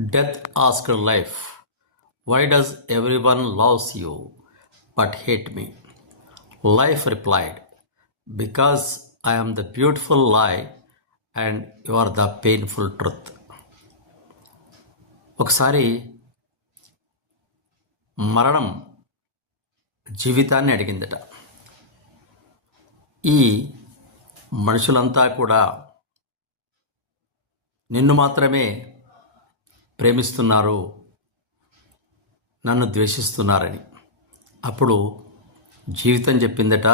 Death asked life, "Why does everyone loves you but hate me?" Life replied, "Because I am the beautiful lie and you are the painful truth." ఒకసారి మరణం జీవితాన్ని అడిగిందట. ఈ మనుషులంతా కూడా నిన్ను మాత్రమే ప్రేమిస్తున్నారు, నన్ను ద్వేషిస్తున్నారని. అప్పుడు జీవితం చెప్పిందట,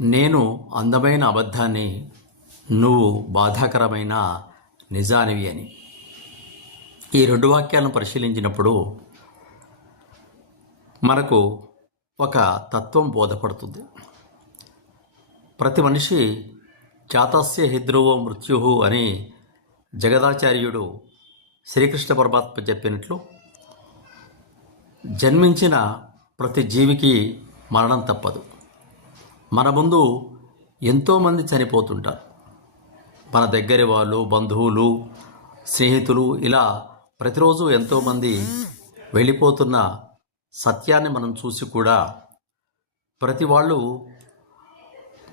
నేను అందమైన అబద్ధాన్ని, నువ్వు బాధాకరమైన నిజానివి అని. ఈ రెండు వాక్యాలను పరిశీలించినప్పుడు మనకు ఒక తత్వం బోధపడుతుంది. ప్రతి మనిషి జాతస్య హిద్రువో మృత్యు అని జగదాచార్యుడు శ్రీకృష్ణ పరమాత్మ చెప్పినట్లు, జన్మించిన ప్రతి జీవికి మరణం తప్పదు. మన ముందు ఎంతోమంది చనిపోతుంటారు. మన దగ్గరి వాళ్ళు, బంధువులు, స్నేహితులు, ఇలా ప్రతిరోజు ఎంతోమంది వెళ్ళిపోతున్న సత్యాన్ని మనం చూసి కూడా ప్రతి వాళ్ళు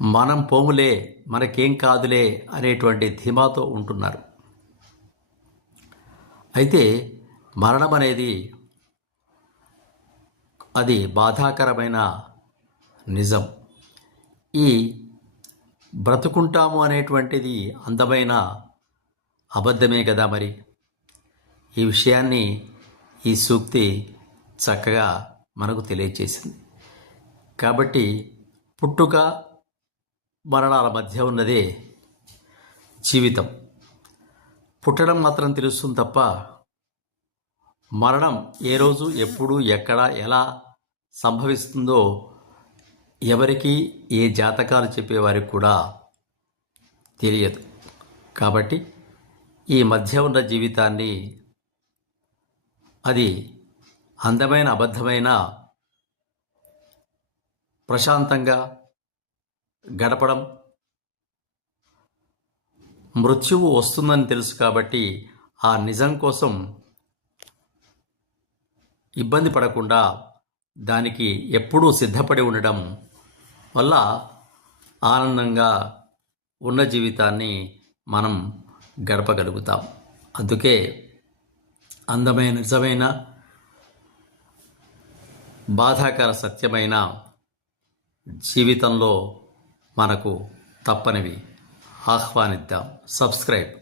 మనం పోములే, మనకేం కాదులే అనేటువంటి ధీమాతో ఉంటున్నారు. అయితే మరణం అనేది అది బాధాకరమైన నిజం. ఈ బ్రతుకుంటాము అనేటువంటిది అందమైన అబద్ధమే కదా. మరి ఈ విషయాన్ని ఈ సూక్తి చక్కగా మనకు తెలియచేసింది. కాబట్టి పుట్టుక మరణాల మధ్య ఉన్నదే జీవితం. పుట్టడం మాత్రం తెలుస్తుంది తప్ప మరణం ఏ రోజు, ఎప్పుడు, ఎక్కడ, ఎలా సంభవిస్తుందో ఎవరికి, ఏ జాతకాలు చెప్పేవారికి కూడా తెలియదు. కాబట్టి ఈ మధ్య ఉన్న జీవితాన్ని అది అందమైన అబద్ధమైన ప్రశాంతంగా గడపడం, మృత్యువు వస్తుందని తెలుసు కాబట్టి ఆ నిజం కోసం ఇబ్బంది పడకుండా దానికి ఎప్పుడూ సిద్ధపడి ఉండడం వల్ల ఆనందంగా ఉన్న జీవితాన్ని మనం గడపగలుగుతాం. అందుకే అందమైన, నిజమైన, బాధాకర సత్యమైన జీవితంలో మనకు తప్పనివి ఆహ్వానిద్దాం. సబ్స్క్రైబ్.